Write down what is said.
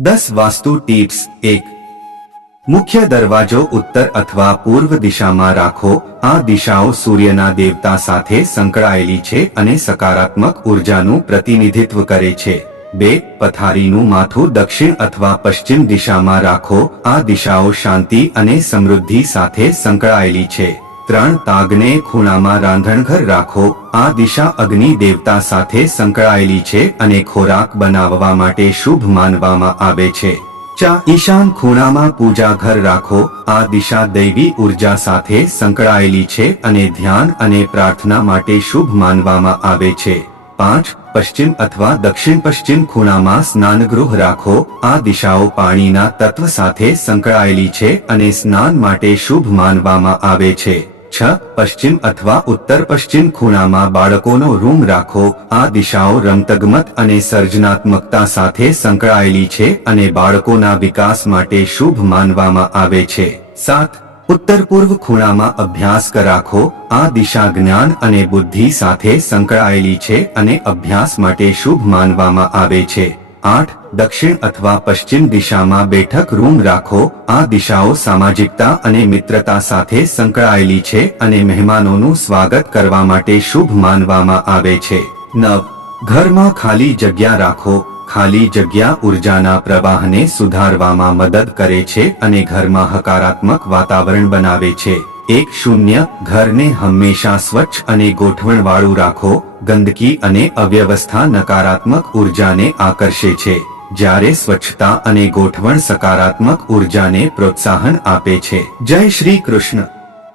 દસ વાસ્તુ ટિપ્સ. એક. મુખ્ય દરવાજો ઉત્તર અથવા પૂર્વ દિશામાં રાખો. આ દિશાઓ સૂર્યના દેવતા સાથે સંકળાયેલી છે અને સકારાત્મક ઉર્જાનું પ્રતિનિધિત્વ કરે છે. બે. પથારીનું માથું દક્ષિણ અથવા પશ્ચિમ દિશામાં રાખો. આ દિશાઓ શાંતિ અને સમૃદ્ધિ સાથે સંકળાયેલી છે. ત્રણ તાગને ખૂણામાં રાંધણઘર રાખો. આ દિશા અગ્નિ દેવતા સાથે સંકળાયેલી છે અને ખોરાક બનાવવા માટે શુભ માનવામાં આવે છે. ચા ઈશાન ખૂણામાં પૂજા ઘર રાખો. આ દિશા દૈવી ઊર્જા સાથે સંકળાયેલી છે અને ધ્યાન અને પ્રાર્થના માટે શુભ માનવામાં આવે છે. પાંચ, પશ્ચિમ અથવા દક્ષિણ પશ્ચિમ ખૂણામાં સ્નાનગૃહ રાખો. આ દિશાઓ પાણીના તત્વ સાથે સંકળાયેલી છે અને સ્નાન માટે શુભ માનવામાં આવે છે. છ, પશ્ચિમ અથવા ઉત્તર પશ્ચિમ ખૂણામાં બાળકોનો રૂમ રાખો. આ દિશાઓ રમતગમત અને સર્જનાત્મકતા સાથે સંકળાયેલી છે અને બાળકોના વિકાસ માટે શુભ માનવામાં આવે છે. સાત, ઉત્તર પૂર્વ ખૂણામાં અભ્યાસ રાખો આ દિશા જ્ઞાન અને બુદ્ધિ સાથે સંકળાયેલી છે અને અભ્યાસ માટે શુભ માનવામાં આવે છે. આઠ, દક્ષિણ અથવા પશ્ચિમ દિશામાં બેઠક રૂમ રાખો. આ દિશાઓ સામાજિકતા અને મિત્રતા સાથે સંકળાયેલી છે અને મહેમાનોનું સ્વાગત કરવા માટે શુભ માનવામાં આવે છે. નવ, ઘરમાં ખાલી જગ્યા રાખો. ખાલી જગ્યા ઉર્જાના પ્રવાહને સુધારવામાં મદદ કરે છે અને ઘરમાં હકારાત્મક વાતાવરણ બનાવે છે. એક શૂન્ય ઘરને હંમેશા સ્વચ્છ અને ગોઠવણવાળું રાખો, ગંદકી અને અવ્યવસ્થા નકારાત્મક ઉર્જાને આકર્ષે છે, જ્યારે સ્વચ્છતા અને ગોઠવણ સકારાત્મક ઉર્જાને પ્રોત્સાહન આપે છે. જય શ્રી કૃષ્ણ.